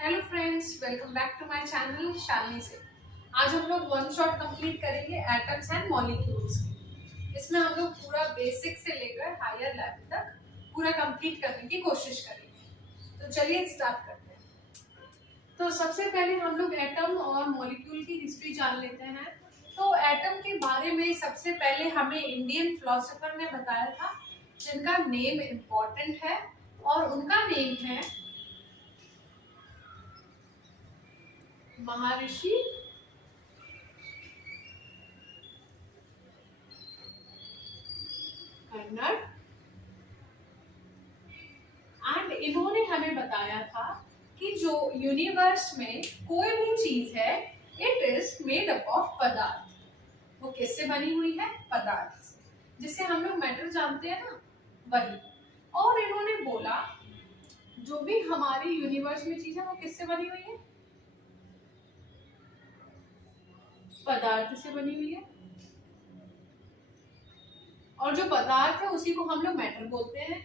Hello friends, welcome back to my channel Shalini से। आज हम लोग वन शॉट कंप्लीट करेंगे एटम्स एंड मॉलिक्यूल्स की। इसमें हम लोग पूरा बेसिक से लेकर हायर लेवल तक पूरा कंप्लीट करने की कोशिश करेंगे। तो चलिए स्टार्ट करते हैं। तो सबसे पहले हम लोग एटम और मॉलिक्यूल की हिस्ट्री जान लेते हैं। तो एटम के बारे में सबसे पहले हमें इंडियन फिलोसोफर ने बताया था, जिनका नेम इम्पोर्टेंट है और उनका नेम है महर्षि कर्नल। एंड इन्होंने हमें बताया था कि जो यूनिवर्स में कोई भी चीज है, it is made up of पदार्थ। वो किससे बनी हुई है? पदार्थ से, जिसे हम लोग मैटर जानते हैं ना, वही। और इन्होंने बोला जो भी हमारे यूनिवर्स में चीज है वो किससे बनी हुई है? पदार्थ से बनी हुई है। और जो पदार्थ है उसी को हम लोग मैटर बोलते हैं।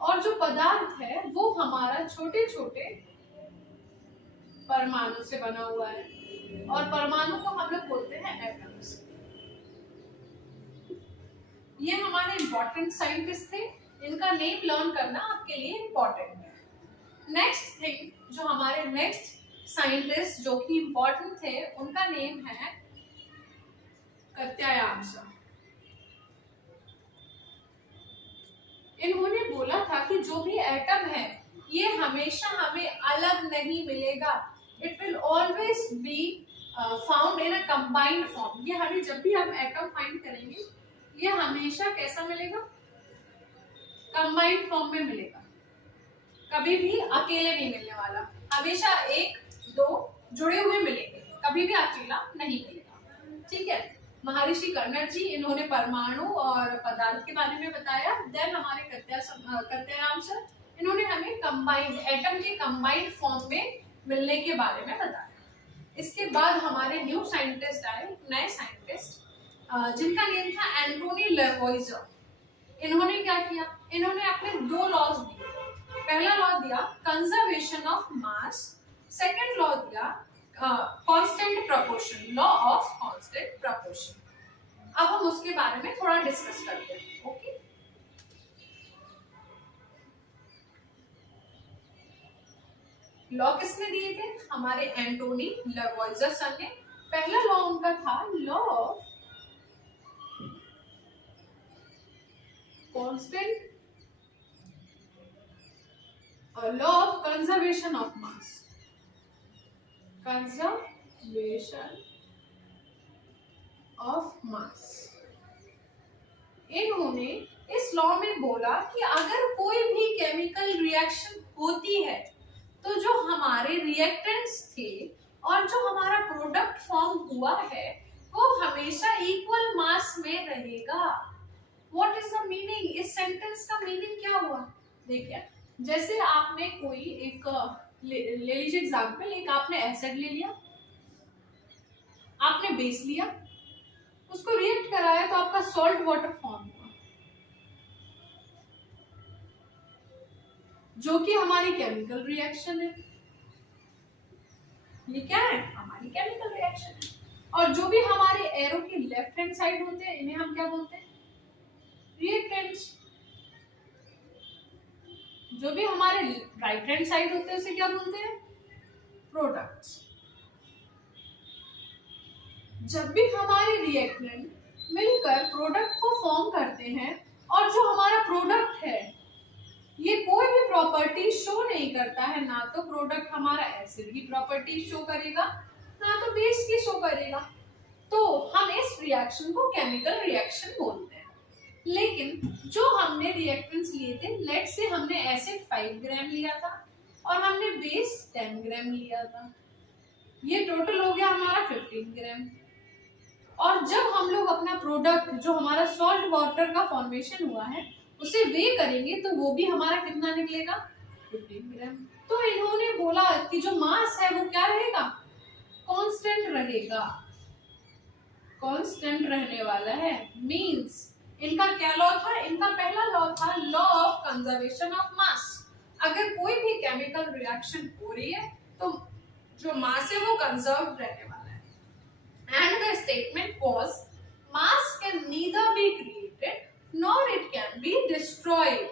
और जो पदार्थ है वो हमारा छोटे छोटे परमाणु से बना हुआ है, और परमाणु को हम लोग बोलते हैं एटम्स। ये हमारे इंपॉर्टेंट साइंटिस्ट थे, इनका नेम लर्न करना आपके लिए इंपॉर्टेंट है। नेक्स्ट थिंग, जो हमारे नेक्स्ट साइंटिस्ट जो कि इंपॉर्टेंट थे, उनका नेम है कात्यायान। इन्होंने बोला था कि जो भी एटम है ये हमेशा हमें अलग नहीं मिलेगा, it will always be found in a combined form. ये हमें जब भी हम एटम फाइंड करेंगे ये हमेशा कैसा मिलेगा? कंबाइंड फॉर्म में मिलेगा, कभी भी अकेले नहीं मिलने वाला। हमेशा एक दो जुड़े हुए मिलेंगे, कभी भी अकेला नहीं मिलेगा। ठीक है। महर्षि कर्नल जी, इन्होंने परमाणु और पदार्थ के बारे में बताया। देन हमारे कात्यायान सर, इन्होंने हमें कंबाइंड एटम के कंबाइंड फॉर्म में मिलने के बारे में बताया। इसके बाद हमारे न्यू साइंटिस्ट आए, नए साइंटिस्ट, जिनका नेम था एंटोनी लेवोइजर। इन्होंने क्या किया? इन्होंने अपने दो लॉज दिए। पहला लॉ दिया conservation of mass, second law दिया constant proportion, law of constant proportion. अब हम उसके बारे में थोड़ा डिस्कस करते हैं। ओके, लॉ किसने दिए थे? हमारे एंटोनी लेवोइजर सर ने। पहला लॉ उनका था law of constant, law of conservation of mass, conservation of मास। इन्होंने इस लॉ में बोला कि अगर कोई भी केमिकल रिएक्शन होती है तो जो हमारे रिएक्टेंट्स थे और जो हमारा प्रोडक्ट फॉर्म हुआ है वो हमेशा इक्वल मास में रहेगा। What is the meaning? इस सेंटेंस का मीनिंग क्या हुआ? देखिए, जैसे आपने कोई एक ले लीजिए एग्जाम्पल, एक आपने एसिड ले लिया, आपने बेस लिया, उसको रिएक्ट कराया तो आपका सॉल्ट वाटर फॉर्म हुआ, जो कि हमारी केमिकल रिएक्शन है। ये क्या है? हमारी केमिकल रिएक्शन है। और जो भी हमारे एरो की लेफ्ट हैंड साइड होते हैं, इन्हें हम क्या बोलते हैं? रिएक्टेंट्स। जो भी हमारे राइट हैंड साइड होते हैं उसे क्या बोलते हैं? प्रोडक्ट्स। जब भी हमारे रिएक्टेंट मिलकर प्रोडक्ट को फॉर्म करते हैं और जो हमारा प्रोडक्ट है ये कोई भी प्रॉपर्टी शो नहीं करता है, ना तो प्रोडक्ट हमारा एसिड की प्रॉपर्टी शो करेगा, ना तो बेस की शो करेगा, तो हम इस रिएक्शन को केमिकल रिएक्शन बोलते हैं। लेकिन जो हमने रिएक्टेंट्स लिए थे, लेट से हमने एसिड 5 ग्राम लिया था और हमने बेस 10 ग्राम लिया था, ये टोटल हो गया हमारा 15 ग्राम। और जब हम लोग अपना प्रोडक्ट, जो हमारा सॉल्ट वाटर का फॉर्मेशन हुआ है, उसे वे करेंगे तो वो भी हमारा कितना निकलेगा? 15 ग्राम। तो इन्होंने बोला कि जो मास है वो क्या रहेगा? कांस्टेंट रहेगा, कांस्टेंट रहने वाला है। मींस इनका क्या लॉ था? इनका पहला लॉ था लॉ ऑफ कंजर्वेशन ऑफ मास। अगर कोई भी केमिकल रिएक्शन हो रही है तो जो मास है वो कंजर्व रहने वाला है। And the statement was mass can neither be created nor it can be destroyed.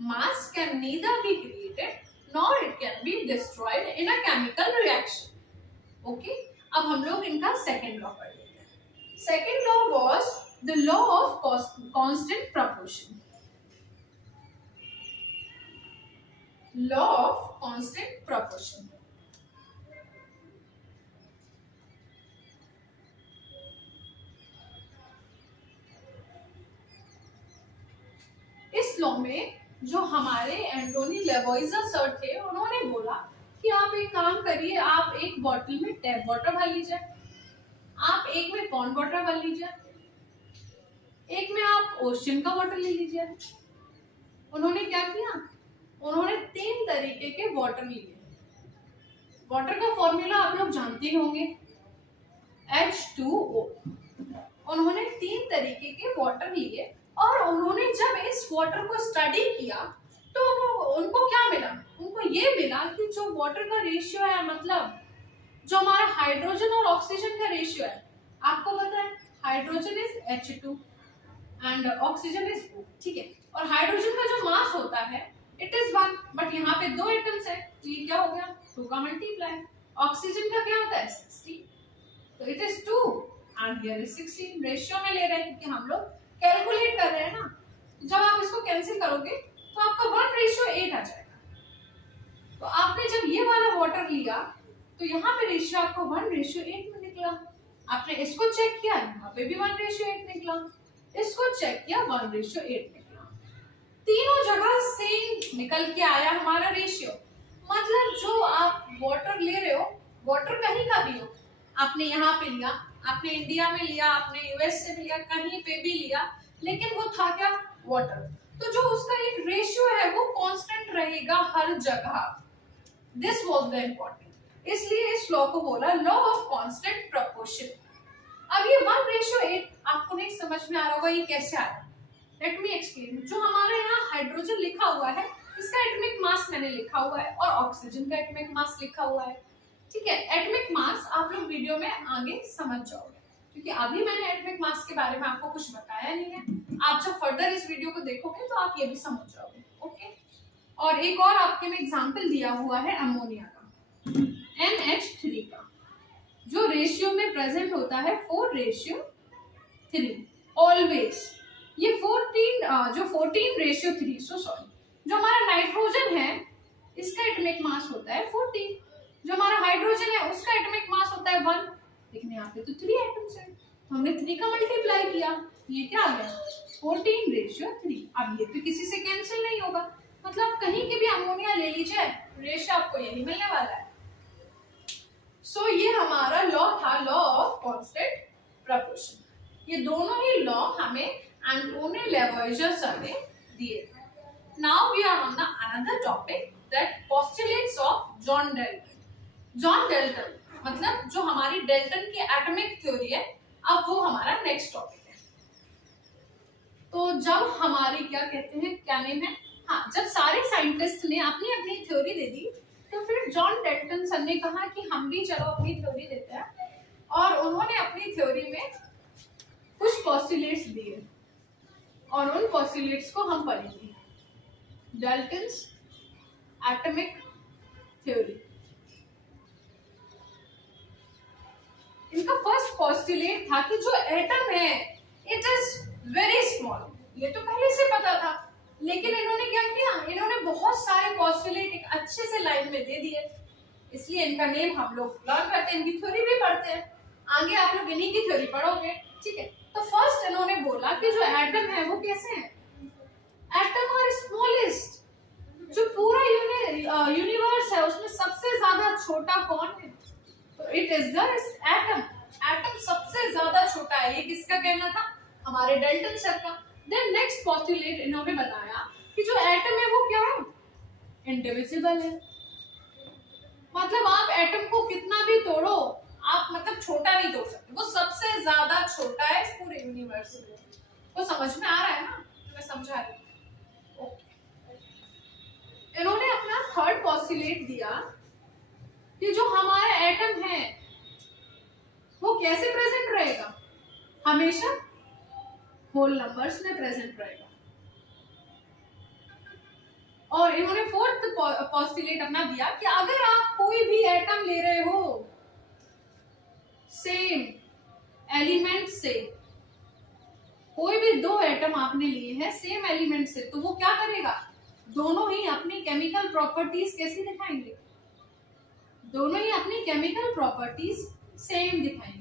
Mass can neither be created nor it can be destroyed in a chemical reaction. Okay, अब हम लोग इनका सेकेंड लॉ पढ़ लेते हैं। Second law was the law of constant proportion. Law of constant proportion. इस law में जो हमारे एंटोनी लेवोइजर सर थे, उन्होंने बोला कि आप एक काम करिए, आप एक बॉटल में टैप वाटर भर लीजिए, आप एक में पॉन्ड वाटर भर लीजिए, एक में आप ओशन का वाटर ले लीजिए। उन्होंने क्या किया, उन्होंने 3 तरीके के वाटर लिए। वाटर का फॉर्मूला आप लोग जानते ही होंगे, H2O। उन्होंने 3 तरीके के वाटर लिए और उन्होंने जब इस वाटर को स्टडी किया तो उनको क्या मिला, उनको ये मिला कि जो वाटर का रेशियो है, मतलब जो हमारा हाइड्रोजन और ऑक्सीजन का रेशियो है, आपको पता है hydrogen is H2 and oxygen is O, ठीक है। और हाइड्रोजन का जो मास होता है इट इज 1, बट यहाँ पे 2 एटम्स है तो ये क्या हो गया, 2 का मल्टीप्लाई। ऑक्सीजन का क्या होता है 60, तो it is 2 and here is 16। Ratio में ले रहे हैं क्योंकि हम लोग कैलकुलेट कर रहे हैं ना। जब आप इसको कैंसिल करोगे तो आपका 1:8 आ जाएगा। तो आपने जब ये वाला वाटर लिया तो यहाँ पे रेशियो आपको 1:8 में निकला। आपने इसको चेक किया, यहाँ पे भी 1:8 निकला, इसको चेक किया 1:8 निकला। तीनों जगह सेम निकल के आया हमारा रेशियो। मतलब जो आप वाटर ले रहे हो, वाटर कहीं का भी हो, आपने यहाँ पे लिया, आपने इंडिया में लिया, आपने यूएस से लिया, कहीं पे भी लिया, लेकिन वो था क्या, वाटर। तो जो उसका एक रेशियो है वो कांस्टेंट रहेगा हर जगह। दिस वाज द इम्पोर्टेंट, इसलिए इस लॉ को बोला लॉ ऑफ कांस्टेंट प्रपोर्शन। अब ये 1:8 आपको नहीं समझ में आ रहा होगा ये कैसे आया। Let me explain. जो हमारे यहाँ हाइड्रोजन लिखा हुआ है, इसका एटॉमिक मास मैंने लिखा हुआ है और ऑक्सीजन का एटॉमिक मास लिखा हुआ है, ठीक है। एटॉमिक मास आप लोग वीडियो में आगे समझ जाओगे, क्योंकि अभी मैंने एटॉमिक मास के बारे में आपको कुछ बताया नहीं है। आप जब फर्दर इस वीडियो को देखोगे तो आप ये भी समझ जाओगे, ओके। और एक और आपके में एग्जांपल दिया हुआ है अमोनिया का, NH3 का, जो रेशियो में प्रेजेंट होता है 4:3 ऑलवेज। ये 14:3 जो हमारा नाइट्रोजन है इसका एटॉमिक मास होता है 14, जो हमारा हाइड्रोजन है उसका एटॉमिक मास होता है 1, लेकिन यहाँ पे तो 3 एटम्स हैं तो हमने 3 का मल्टीप्लाई किया, ये क्या आ गया 14:3। अब ये तो किसी से कैंसिल नहीं होगा, मतलब कहीं के भी अमोनिया ले लीजिए, रेशियो आपको यही मिलने वाला है। सो ये हमारा लॉ था, लॉ ऑफ कांस्टेंट प्रपोर्शन। ये दोनों ही लॉ हमें एंटोनी लेवोइजर सर ने दिए थे। Now we are on the another topic that postulates of John Dalton. John Dalton मतलब जो हमारी डाल्टन की एटॉमिक थ्योरी है, अब वो हमारा नेक्स्ट टॉपिक है। तो जब हमारी क्या कहते हैं, क्या नेम है, हाँ, जब सारे साइंटिस्ट ने अपनी अपनी थ्योरी दे दी तो फिर जॉन डाल्टन सर ने कहा कि हम भी चलो अपनी थ्योरी देते हैं, और उन्होंने अपनी थ्योरी में कुछ पोस्टुलेट्स दिए और उन पोस्टुलेट्स को हम पढ़ेंगे। Dalton's atomic theory. इनका फर्स्ट पोस्टुलेट था कि जो एटम है इट इज वेरी स्मॉल। ये तो पहले से पता था, लेकिन इन्होंने क्या किया, इन्होंने बहुत सारे पोस्टुलेट एक अच्छे से लाइन में दे दिए, इसलिए इनका नेम हम लोग लर्न करते हैं, इनकी थ्योरी भी पढ़ते हैं। आगे आप लोग इन्हीं की थ्योरी पढ़ोगे, ठीक है। तो फर्स्ट इन्होंने बोला कि जो एटम है वो कैसे है, एटम और स्मॉलेस्ट, जो पूरा यूनिवर्स है उसमें सबसे ज्यादा छोटा कौन है, तो it is the atom. Atom सबसे ज्यादा छोटा है, ये किसका कहना था, हमारे डाल्टन सर का। देन नेक्स्ट पोस्टुलेट इन्होंने बताया कि जो एटम है वो क्या है, इंडिविजिबल है। मतलब आप एटम को कितना भी तोड़ो, आप मतलब छोटा नहीं तोड़ सकते, वो सबसे ज्यादा छोटा है इस पूरे यूनिवर्स में। वो समझ में आ रहा है ना, मैं समझा रही हूँ। इन्होंने अपना थर्ड पोस्टुलेट दिया कि जो हमारा एटम है वो कैसे प्रेजेंट रहेगा, हमेशा होल नंबर्स में प्रेजेंट रहेगा। और इन्होंने फोर्थ पोस्टुलेट अपना दिया कि अगर आप कोई भी एटम ले रहे हो सेम एलिमेंट से, कोई भी दो एटम आपने लिए हैं सेम एलिमेंट से, तो वो क्या करेगा, दोनों ही अपनी केमिकल प्रॉपर्टीज कैसी दिखाएंगे, दोनों ही अपनी केमिकल प्रॉपर्टीज सेम दिखाएंगे।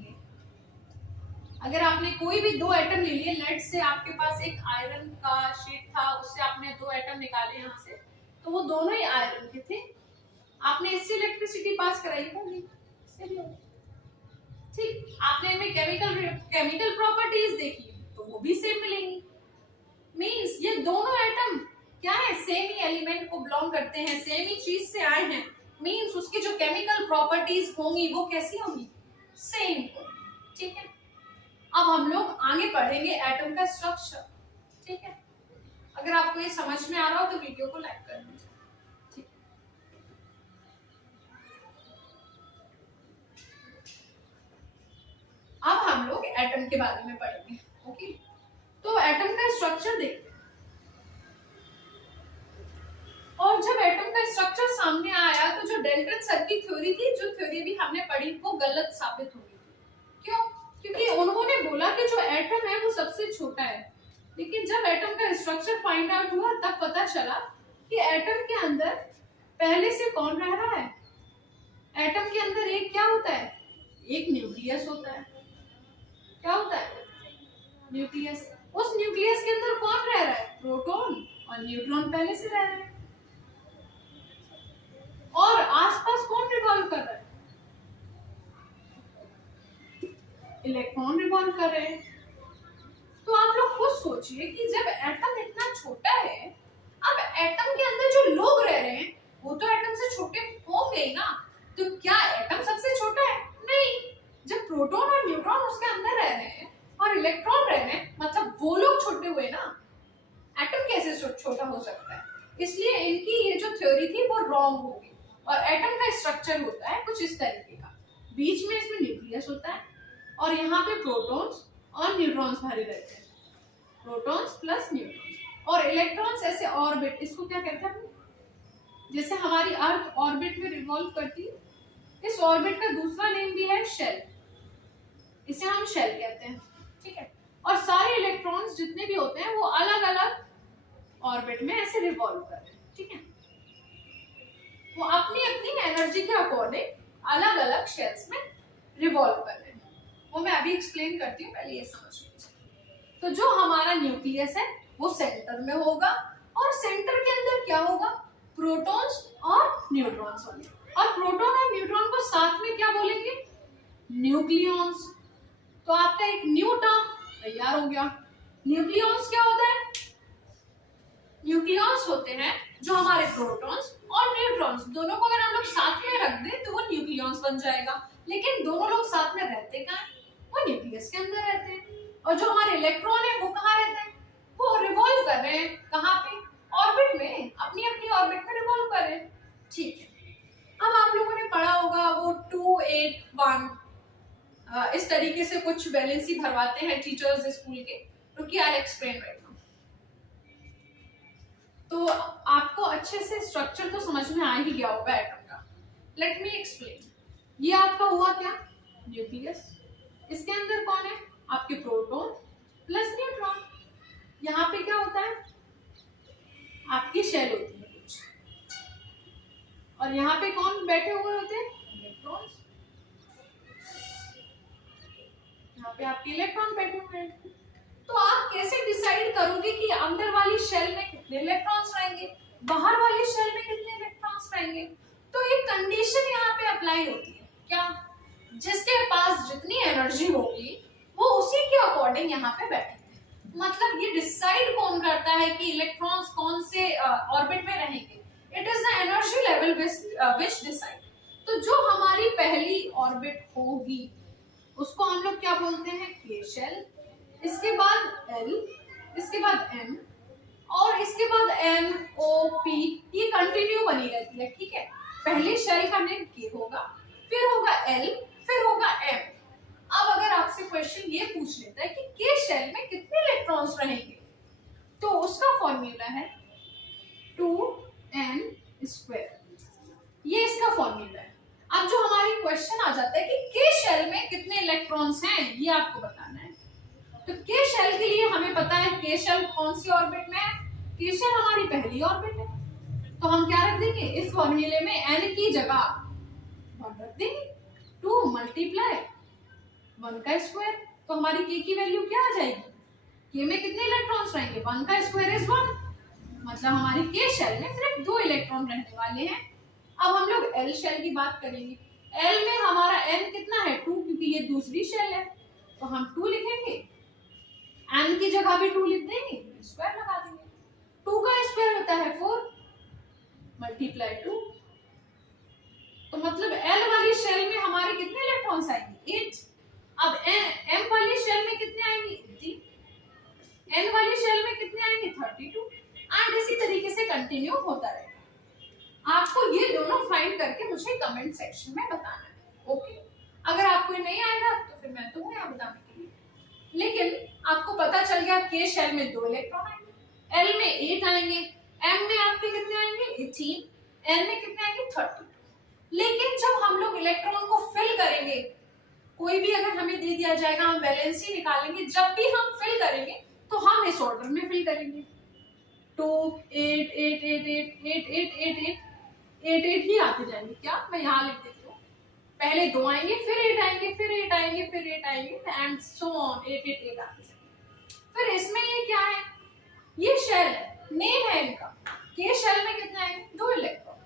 अगर आपने कोई भी दो एटम ले लिए, लेट से आपके पास एक आयरन का शीट था, उससे आपने दो एटम निकाले यहाँ से, तो वो दोनों ही आयरन के थे, आपने इससे इलेक्ट्रिसिटी पास कराई होगी, इससे भी होगी, ठीक। आपने इनमें केमिकल प्रॉपर्टीज देखी तो वो भी सेम मिलेंगी। मींस ये दोनों एटम क्या है, सेम ही एलिमेंट को बिलोंग करते हैं, सेम ही चीज से आए हैं, मींस उसकी जो केमिकल प्रॉपर्टीज होंगी वो कैसी होंगी, सेम, ठीक है। अब हम लोग आगे पढ़ेंगे एटम का स्ट्रक्चर, ठीक है। अगर आपको ये समझ में आ रहा हो तो वीडियो को लाइक कर दीजिए, ठीक। अब हम लोग एटम के बारे में पढ़ेंगे, ओके। तो एटम का स्ट्रक्चर देखते हैं, और जब एटम का स्ट्रक्चर सामने आया तो जो डेल्टन की थ्योरी थी, जो थ्योरी भी हमने पढ़ी, वो गलत साबित हो गई थी। क्यों? क्योंकि उन्होंने बोला कि जो एटम है वो सबसे छोटा है, लेकिन जब एटम का स्ट्रक्चर फाइंड आउट हुआ तब पता चला कि एटम के अंदर पहले से कौन रह रहा है, एटम के अंदर एक क्या होता है, एक न्यूक्लियस होता है। क्या होता है, न्यूक्लियस। उस न्यूक्लियस के अंदर कौन रह रहा है, प्रोटॉन, और न्यूट्रॉन पहले से रह रहे हैं, और आसपास कौन रिवॉल्व कर रहा है, इलेक्ट्रॉन रिवॉल्व कर रहे हैं। तो आप लोग खुद सोचिए कि जब एटम इतना छोटा है, अब एटम के अंदर जो लोग रह रहे हैं वो तो एटम से छोटे होंगे ही ना, तो क्या एटम सबसे छोटा है, नहीं। जब प्रोटॉन और न्यूट्रॉन उसके अंदर रह रहे हैं और इलेक्ट्रॉन रह रहे हैं, मतलब वो लोग छोटे हुए ना, एटम कैसे छोटा हो सकता है। इसलिए इनकी ये जो थ्योरी थी वो रॉन्ग होगी। और एटम का स्ट्रक्चर होता है कुछ इस तरीके का, बीच में इसमें न्यूक्लियस होता है, और यहाँ पे प्रोटॉन्स और न्यूट्रॉन्स भरे रहते हैं, प्रोटॉन्स प्लस न्यूट्रॉन्स, और इलेक्ट्रॉन्स ऐसे ऑर्बिट, इसको क्या कहते हैं, जैसे हमारी अर्थ ऑर्बिट में रिवॉल्व करती है, इस ऑर्बिट का दूसरा नेम भी है शेल, इसे हम शेल कहते हैं, ठीक है। और सारे इलेक्ट्रॉन्स जितने भी होते हैं वो अलग अलग ऑर्बिट में ऐसे रिवॉल्व कर रहे हैं, ठीक है। वो अपनी अपनी एनर्जी के अकॉर्डिंग अलग अलग शेल्स में रिवॉल्व कर रहे हैं, वो मैं अभी एक्सप्लेन करती हूँ, पहले ये समझ लीजिए। तो जो हमारा न्यूक्लियस है वो सेंटर में होगा, और सेंटर के अंदर क्या होगा, प्रोटॉन्स और न्यूट्रॉन्स होंगे, और प्रोटॉन और न्यूट्रॉन को साथ में क्या बोलेंगे, न्यूक्लियॉन्स। तो आपका एक न्यू टर्म तैयार हो गया। न्यूक्लियॉन्स क्या होता है, न्यूक्लियॉन्स होते हैं जो हमारे प्रोटॉन्स और न्यूट्रॉन्स दोनों को अगर हम लोग साथ में रख दें तो वो न्यूक्लियॉन्स बन जाएगा। लेकिन दोनों लोग साथ में रहते कहाँ, वो न्यूक्लियस के अंदर रहते हैं, और जो हमारे इलेक्ट्रॉन है वो कहाँ रहते हैं, वो रिवॉल्व कर रहे हैं, कहाँ पे, ऑर्बिट में, अपनी अपनी ऑर्बिट में रिवॉल्व कर रहे हैं, ठीक है। अब आप लोगों ने पढ़ा होगा वो 281 इस तरीके से कुछ वैलेंसी भरवाते हैं टीचर्स स्कूल के, क्योंकि आई एक्सप्लेन राइट नाउ। तो आपको अच्छे से स्ट्रक्चर तो समझ में आ ही गया होगा एटम का। Let me explain. ये आपका हुआ क्या, न्यूक्लियस, इसके अंदर कौन है, आपके प्रोटॉन प्लस न्यूट्रॉन। यहाँ पे क्या होता है, आपकी शेल होती है कुछ, और यहाँ पे कौन बैठे हुए होते हैं, इलेक्ट्रॉन्स। यहाँ पे आपके इलेक्ट्रॉन बैठे हुए हैं। तो आप कैसे डिसाइड करोगे कि अंदर वाली शेल में कितने इलेक्ट्रॉन्स रहेंगे, बाहर वाली शेल में कितने इलेक्ट्रॉन्स रहेंगे। तो एक कंडीशन यहाँ पे अप्लाई होती है, क्या, जिसके पास जितनी एनर्जी होगी वो उसी के अकॉर्डिंग यहाँ पे बैठेंगे। मतलब ये डिसाइड कौन करता है कि इलेक्ट्रॉन्स कौन से ऑर्बिट में रहेंगे, it is the energy level which decide. तो जो हमारी पहली ऑर्बिट होगी उसको हम लोग क्या बोलते हैं, के शेल, इसके बाद एल, इसके बाद एम, और इसके बाद एन ओ पी, ये कंटिन्यू बनी रहती है, ठीक है। पहले शेल का नेम के होगा, फिर होगा एल, फिर होगा एम। अब अगर आपसे क्वेश्चन ये पूछ लेता है कि के शेल में कितने इलेक्ट्रॉन्स रहेंगे, तो उसका फॉर्मूला है 2n²। ये इसका फॉर्मूला है। अब जो हमारी क्वेश्चन आ जाता है कि के शेल में कितने इलेक्ट्रॉन्स हैं, ये आपको बताना है। तो के शेल के लिए हमें पता है के शेल कौन सी ऑर्बिट में है, के शेल हमारी पहली ऑर्बिट है। तो हम क्या रख देंगे, इस फॉर्मूले में n की जगह 1 रख देंगे। 2 × 1 का स्क्वायर, तो हमारी के की वैल्यू क्या आ जाएगी, के में कितने इलेक्ट्रॉन्स रहेंगे, 1 का स्क्वायर इज 1, मतलब हमारी के शेल में सिर्फ 2 इलेक्ट्रॉन रहने वाले हैं। अब हम लोग एल शेल की बात करेंगे। एल में हमारा n कितना है, 2, क्योंकि ये दूसरी शेल है, तो हम 2 लिखेंगे, n की जगह भी 2 लिख देंगे, स्क्वायर लगा देंगे। 2 का स्क्वायर होता है 4 × 2, तो मतलब एल वाली शेल में हमारे कितने इलेक्ट्रॉन्स आएंगे, 8। अब एम वाली शेल में कितने आएंगे, 18। एन वाली शेल में कितने आएंगे, 32। एंड इसी तरीके से कंटिन्यू होता रहेगा। आपको ये दोनों फाइंड करके मुझे कमेंट सेक्शन में बताना है, ओके। अगर आपको नहीं आएगा तो फिर मैं तो हूँ यहाँ बताने के लिए, लेकिन आपको पता चल गया के शेल में 2 इलेक्ट्रॉन आएंगे, एल में 8 आएंगे, एम में आपके कितने आएंगे, 18, एन में कितने आएंगे, 30। लेकिन जब हम लोग इलेक्ट्रॉन को फिल करेंगे, कोई भी अगर हमें दे दिया जाएगा, हम वैलेंसी निकालेंगे, जब भी हम फिल करेंगे तो हम इस ऑर्डर में फिल करेंगे, 2 8 8 8 8 8 8 8 8 8 ही आते जाएंगे। क्या, मैं यहाँ लिख देती हूँ, पहले 2 आएंगे, फिर 8 आएंगे, फिर 8 आएंगे, फिर 8 आएंगे, एंड सो ऑन, 8 8 8 आते जाएंगे। फिर इसमें ये क्या है, ये शेल है, नेम है इनका। के शेल में कितने आएंगे, 2 इलेक्ट्रॉन।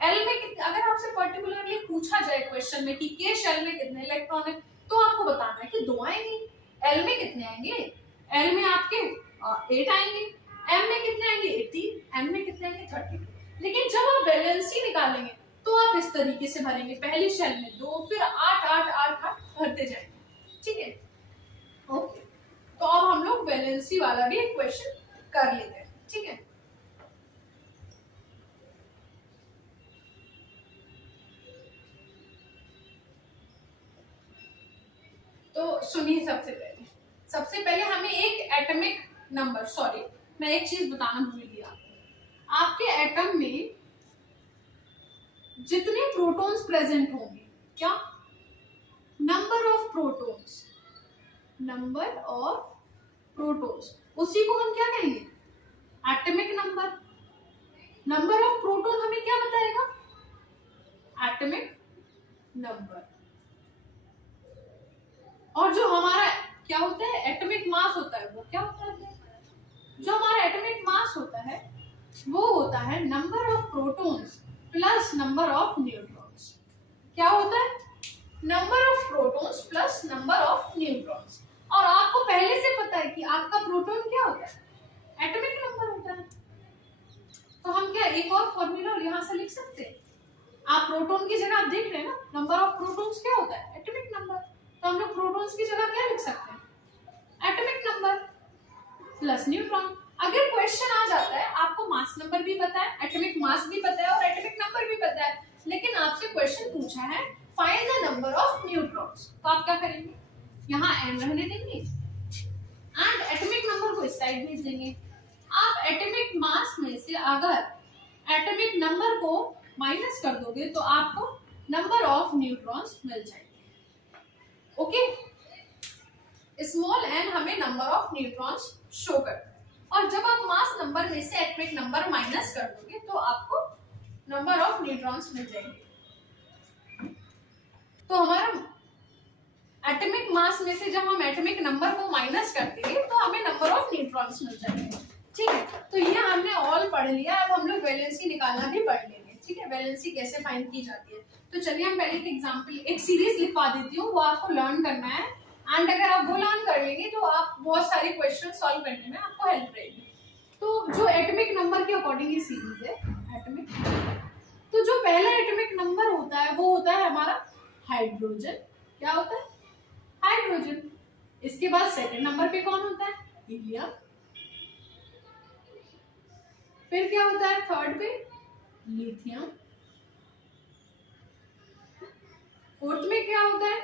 एल में कितने, अगर आपसे पर्टिकुलरली पूछा जाए क्वेश्चन में कि के शेल में कितने इलेक्ट्रॉन है, तो आपको बताना है कि 2 आएंगे। एल में कितने आएंगे, एल में आपके 8 आएंगे, एम में कितने आएंगे, 18, एन में कितने आएंगे, 32। लेकिन जब आप वैलेंसी निकालेंगे तो आप इस तरीके से भरेंगे, पहली शेल में 2, फिर 8 8 8 8 भरते जाएंगे, ठीक है, ओके। तो अब हम लोग वैलेंसी वाला भी एक क्वेश्चन कर लेते हैं, ठीक है। तो सुनिए, सबसे पहले हमें एक एटॉमिक नंबर, सॉरी मैं एक चीज बताना भूल गया, आपके एटम में जितने प्रोटॉन्स प्रेजेंट होंगे, क्या, number of protons, number of protons, उसी को हम क्या कहेंगे, atomic number. Number of proton हमें क्या बताएगा, एटॉमिक नंबर। और जो हमारा क्या होता है, एटॉमिक मास होता है, वो क्या होता है, जो हमारा एटॉमिक मास होता है वो होता है number of protons plus number of neutrons. क्या होता है, number of protons plus number of neutrons. और आपको पहले से पता है कि आपका प्रोटॉन क्या होता है, एटॉमिक नंबर होता है। तो हम क्या एक और फॉर्मूला यहाँ से लिख सकते हैं, आप प्रोटॉन की जगह आप देख रहे हैं ना, नंबर ऑफ प्रोटॉन्स क्या होता है, एटॉमिक नंबर। तो हम लोग प्रोटॉन्स की जगह क्या लिख सकते हैं, एटॉमिक नंबर प्लस न्यूट्रॉन। अगर क्वेश्चन आ जाता है, आपको मास नंबर भी पता है, एटॉमिक मास भी पता है और एटॉमिक नंबर भी पता है, लेकिन आपसे क्वेश्चन पूछा है find the number of neutrons, तो आप क्या करेंगे, यहाँ n रहने देंगे एंड एटॉमिक नंबर को इस साइड भेज देंगे। आप एटॉमिक मास में से अगर एटॉमिक नंबर को माइनस कर दोगे तो आपको नंबर ऑफ न्यूट्रॉन्स मिल जाएंगे, ओके। स्मॉल n हमें नंबर ऑफ न्यूट्रॉन्स शो करता है, और जब आप मास नंबर में से एटॉमिक नंबर माइनस कर दोगे तो आपको नंबर ऑफ न्यूट्रॉन्स मिल जाएंगे। तो हमारा एटॉमिक मास में से जब हम एटॉमिक नंबर को माइनस कर देंगे तो हमें नंबर ऑफ न्यूट्रॉन्स मिल जाएंगे, ठीक है। तो ये हमने ऑल पढ़ लिया, अब हम लोग वैलेंसी निकालना भी पढ़ लेंगे, ठीक है, वैलेंसी कैसे फाइंड की जाती है। तो चलिए हम पहले एक एग्जांपल, एक सीरीज लिखवा देती हूँ, वो आपको लर्न करना है, एंड अगर आप वो लर्न कर लेंगे तो आप बहुत सारे क्वेश्चन सॉल्व करने में आपको हेल्प रहेगी। तो जो एटॉमिक नंबर के अकॉर्डिंग ये सीरीज है एटॉमिक, तो जो पहला एटॉमिक नंबर होता है वो होता है हमारा हाइड्रोजन। क्या होता है, हाइड्रोजन। इसके बाद सेकंड नंबर पे कौन होता है, हीलियम। फिर क्या होता है थर्ड पे, लिथियम। होता है?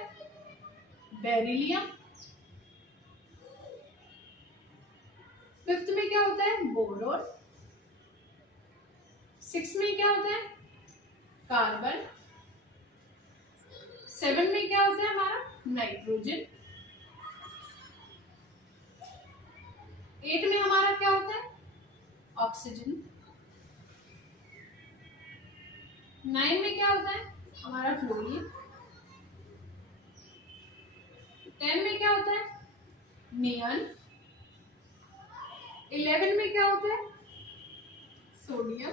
बेरिलियम। फिफ्थ में क्या होता है? बोरोन। सिक्स में क्या होता है? कार्बन। सेवन में क्या होता है हमारा? नाइट्रोजन। एट में हमारा क्या होता है? ऑक्सीजन। नाइन में क्या होता है हमारा? फ्लोरीन। 10 में क्या होता है? नियन। 11 में क्या होता है? सोडियम।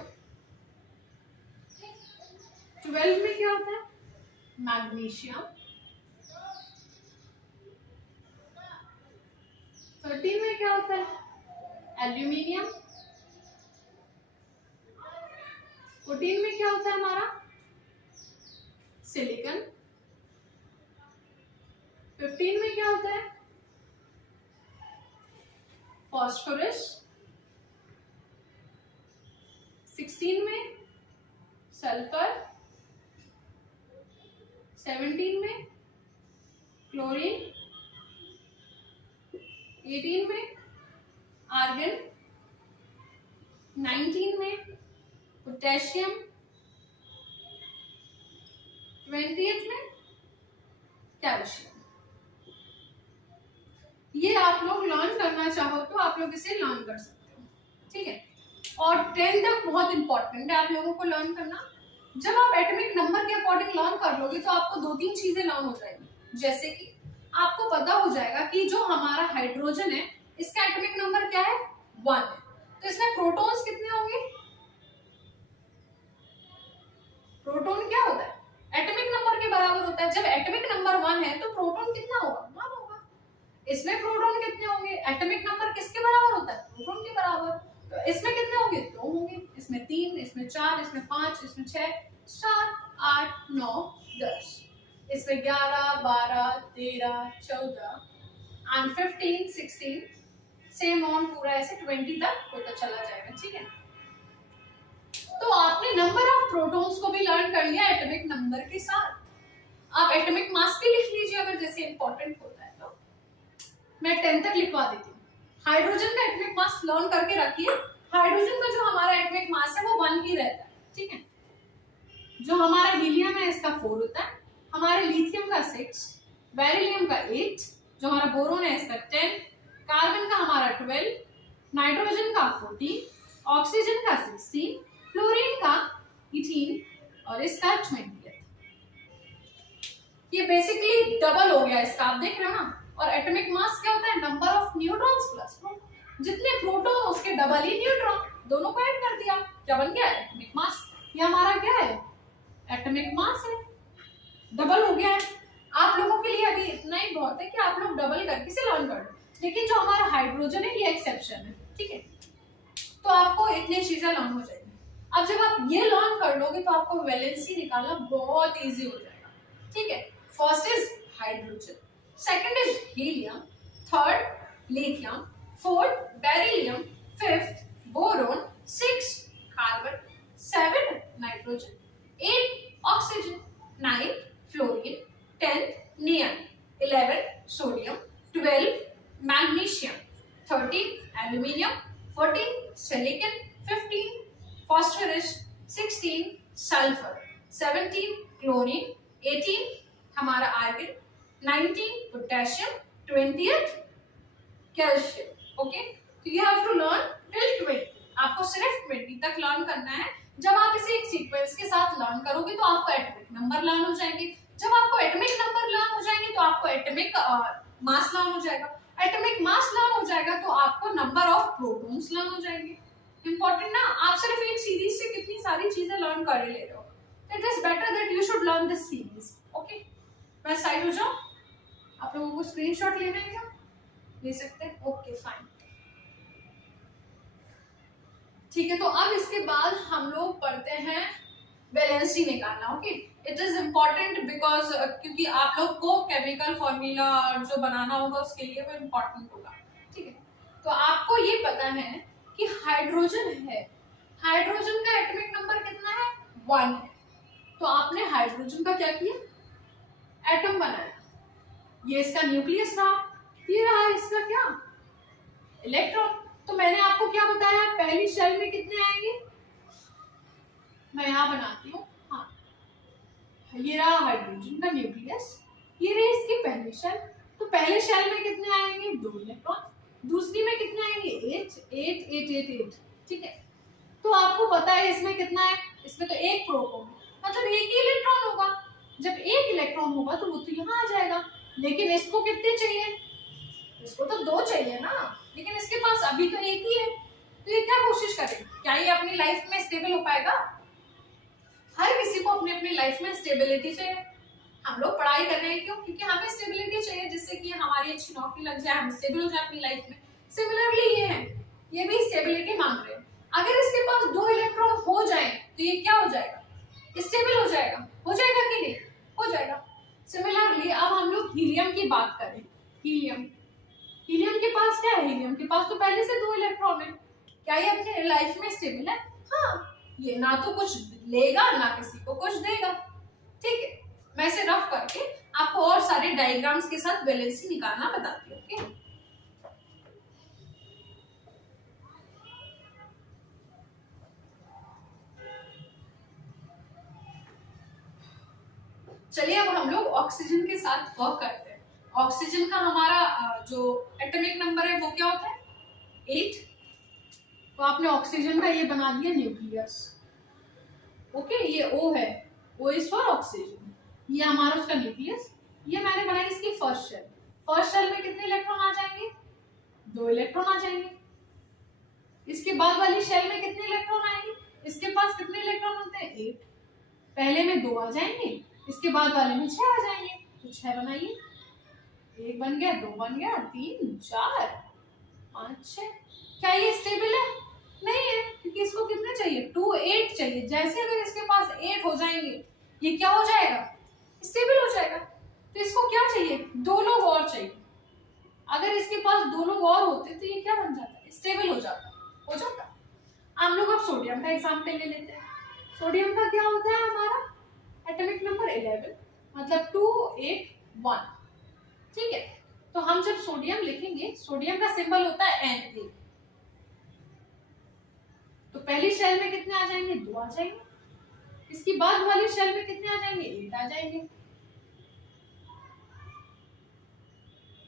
12 में क्या होता है? मैग्नीशियम। 13 में क्या होता है? एल्यूमिनियम। 14 में क्या होता है हमारा? सिलिकॉन। 15 में क्या होता है? फॉस्फोरस। 16 में सल्फर। 17 में क्लोरीन। 18 में आर्गन। 19 में पोटेशियम। 20th में कैल्शियम। ये आप लोग लर्न करना चाहो तो आप लोग इसे लर्न कर सकते हो, ठीक है। और 10 तक बहुत इंपॉर्टेंट है आप लोगों को लर्न करना। जब आप एटॉमिक नंबर के अकॉर्डिंग लर्न कर लोगे तो आपको दो तीन चीजें लर्न हो जाएगी। जैसे कि आपको पता हो जाएगा कि जो हमारा हाइड्रोजन है इसका एटॉमिक नंबर क्या है? 1 है। तो इसमें प्रोटॉन्स कितने होंगे? प्रोटॉन क्या होता है? एटॉमिक नंबर के बराबर होता है। जब एटॉमिक नंबर 1 है तो प्रोटॉन कितना होगा? 1 होगा। इसमें प्रोटॉन कितने होंगे? एटॉमिक नंबर किसके बराबर होता है? प्रोटॉन के बराबर। तो इसमें कितने होंगे? 2 होंगे। इसमें 3, इसमें 4, इसमें 5, इसमें 6, 7, 8, 9, 10, इसमें 11, 12, 13, 14 एंड 15, 16 सेम ऑन पूरा ऐसे 20 तक होता चला जाएगा, ठीक है। तो आपने नंबर ऑफ प्रोटॉन्स को भी लर्न कर लिया एटॉमिक नंबर के साथ। आप एटॉमिक मास भी लिख लीजिए अगर जैसे इंपॉर्टेंट होता है तो। मैं 10 तक लिखवा देती हूँ। हाइड्रोजन का एटॉमिक मास लर्न करके रखिए। हाइड्रोजन का जो हमारा एटॉमिक मास है वो 1 ही रहता है, ठीक है। जो हमारा हीलियम है इसका 4 होता है, हमारे लिथियम का 6, बेरिलियम का 8, जो हमारा बोरोन है इसका 10, कार्बन का हमारा 12, नाइट्रोजन का 14, ऑक्सीजन का 16, फ्लोरीन का 18 और इसका 20। ये बेसिकली डबल हो गया इसका, आप देख रहे हो ना। और एटॉमिक मास क्या होता है? Number of neutrons plus proton. जितने प्रोटॉन उसके डबल ही न्यूट्रॉन, दोनों को ऐड कर दिया, क्या बन गया? Atomic mass. ये हमारा क्या है? एटॉमिक मास है, डबल हो गया है। आप लोगों के लिए अभी इतना ही बहुत है कि आप लोग डबल करके से लर्न कर लो। लेकिन जो हमारा हाइड्रोजन है ये एक्सेप्शन है, ठीक है। तो आपको इतनी चीजें लर्न हो जाएगी। अब जब आप ये लर्न कर लोगे तो आपको वैलेंसी निकालना बहुत इजी हो जाएगा, ठीक है। First is hydrogen, second is helium, third lithium, fourth beryllium, fifth boron, six carbon, 7 nitrogen, 8 oxygen, 9 fluorine, 10 neon, 11 sodium, 12 magnesium, 13 aluminium, 14 silicon, 15 phosphorus, 16 sulphur, 17 chlorine, 18 हमारा argon, 19 potassium, 20th calcium. Okay, तो you have to learn till 20। आपको सिर्फ 20 तक learn करना है। जब आप इसे एक सीक्वेंस के साथ लर्न करोगे तो आपको एटॉमिक नंबर लर्न हो जाएंगे। जब आपको एटॉमिक नंबर लर्न हो जाएंगे तो आपको एटॉमिक मास लर्न हो जाएगा। एटॉमिक मास लर्न हो जाएगा तो आपको नंबर ऑफ प्रोटॉन्स लर्न हो जाएंगे। इंपॉर्टेंट ना, आप सिर्फ एक सीरीज से कितनी सारी चीजें लर्न कर ले रहे हो। It is better that you should learn this series. Okay, मैं साइड हो जाऊं। आप लोगों को स्क्रीनशॉट लेना है क्या? ले सकते हैं। ओके फाइन, ठीक है। तो अब इसके बाद हम लोग पढ़ते हैं वैलेंसी निकालना। Okay, it is important because क्योंकि आप लोग को केमिकल फॉर्मूला जो बनाना होगा उसके लिए वो इम्पोर्टेंट होगा, ठीक है। तो आपको ये पता है कि हाइड्रोजन है, हाइड्रोजन का एटॉमिक नंबर कितना है? 1 है। तो आपने हाइड्रोजन का क्या किया? एटम बनाया, ये इसका न्यूक्लियस रहा, ये रहा इसका क्या, इलेक्ट्रॉन। तो मैंने आपको क्या बताया, पहली शेल में कितने आएंगे, मैं यहाँ बनाती हूँ, हाँ ये रहा हाइड्रोजन का न्यूक्लियस, ये रही इसकी पहली शेल। तो पहले शेल में कितने आएंगे, 2 इलेक्ट्रॉन, दूसरी में कितने आएंगे, 8, ठीक है। तो आपको पता है इसमें कितना है, इसमें तो एक प्रोटॉन, मतलब एक ही इलेक्ट्रॉन होगा। जब एक इलेक्ट्रॉन होगा तो वो तो यहाँ आ जाएगा, लेकिन इसको कितने चाहिए, इसको तो 2 चाहिए ना, लेकिन इसके पास अभी तो एक ही है। तो ये क्या कोशिश करे, क्या ये अपनी लाइफ में स्टेबल हो पाएगा? हर किसी को अपनी अपनी लाइफ में स्टेबिलिटी चाहिए। हम लोग पढ़ाई कर रहे हैं क्यों, क्योंकि हमें स्टेबिलिटी चाहिए, जिससे कि हमारी अच्छी नौकरी लग जाए, हम स्टेबल हो जाए अपनी लाइफ में। सिमिलरली ये है, ये भी स्टेबिलिटी मांग रहे हैं। अगर इसके पास 2 इलेक्ट्रॉन हो जाए तो ये क्या हो जाएगा, स्टेबल हो जाएगा कि नहीं, हो जाएगा। सिमिलरली अब हम लोग हीलियम की बात करें, हीलियम के पास क्या है, हीलियम के पास तो पहले से 2 इलेक्ट्रॉन है, क्या ये अपने लाइफ में स्टेबल है? हाँ, ये ना तो कुछ लेगा ना किसी को कुछ देगा, ठीक है। मैं इसे रफ करके आपको और सारे डायग्राम्स के साथ वैलेंसी निकालना बताती हूँ, ओके। चलिए अब हम लोग ऑक्सीजन के साथ वर्क करते हैं। ऑक्सीजन का हमारा जो एटॉमिक नंबर है वो क्या होता है, 8। तो आपने ऑक्सीजन का ये बना दिया न्यूक्लियस, ओके, ये O है, O इज फॉर ऑक्सीजन, ये हमारा उसका न्यूक्लियस। ये मैंने बनाई इसकी फर्स्ट शेल में कितने इलेक्ट्रॉन आ जाएंगे, 2 इलेक्ट्रॉन आ जाएंगे। इसके बाद वाली शेल में कितने इलेक्ट्रॉन आएंगे, इसके पास कितने इलेक्ट्रॉन होते हैं, 8। पहले में 2 आ जाएंगे, इसके बाद वाले में 6 आ जाएंगे। तो 6 बनाइए, 1 बन गया, 2 बन गया, 3, 4, 5, 6। क्या ये स्टेबल है? नहीं है, क्योंकि इसको कितने चाहिए, 2, 8 चाहिए। जैसे अगर इसके पास 8 हो जाएंगे, ये क्या हो जाएगा, स्टेबल हो जाएगा। तो इसको क्या चाहिए, 2 लोग और चाहिए। अगर इसके पास 2 लोग और होते तो ये क्या बन जाता, स्टेबल हो जाता। हम लोग अब सोडियम का एग्जाम्पल ले लेते हैं। सोडियम का क्या होता है, हमारा एटॉमिक नंबर 11, मतलब 2, 8, 1, ठीक है। तो हम जब सोडियम लिखेंगे, सोडियम का सिंबल होता है Na। तो पहली शेल में कितने आ जाएंगे, 2 आ जाएंगे। इसकी बाद वाली शेल में कितने आ जाएंगे, 8 आ जाएंगे।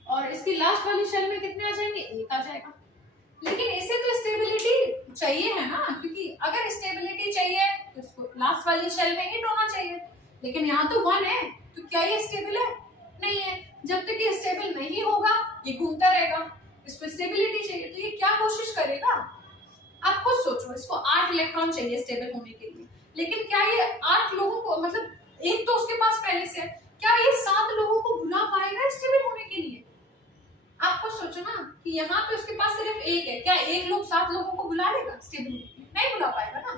और इसकी लास्ट वाली शेल में कितने आ जाएंगे, 1 आ जाएगा। लेकिन इसे तो स्टेबिलिटी चाहिए है ना, क्योंकि अगर स्टेबिलिटी चाहिए तो इसको लास्ट वाली शेल में 8 होना चाहिए, लेकिन यहाँ तो 1 है। तो क्या ये स्टेबल है? नहीं है। जब तक ये स्टेबल नहीं होगा ये घूमता रहेगा, इसको स्टेबिलिटी चाहिए। तो ये क्या कोशिश करेगा, आप खुद सोचो, इसको 8 इलेक्ट्रॉन चाहिए स्टेबल होने के लिए, लेकिन क्या ये 8 लोगों को, मतलब एक तो उसके पास पहले से है, क्या ये 7 लोगों को बुला पाएगा स्टेबल होने के लिए? आप खुद सोचो ना कि यहाँ पे उसके पास सिर्फ 1 है, क्या 1 लोग 7 लोगों को बुला लेगा स्टेबल होने के लिए? नहीं बुला पाएगा ना।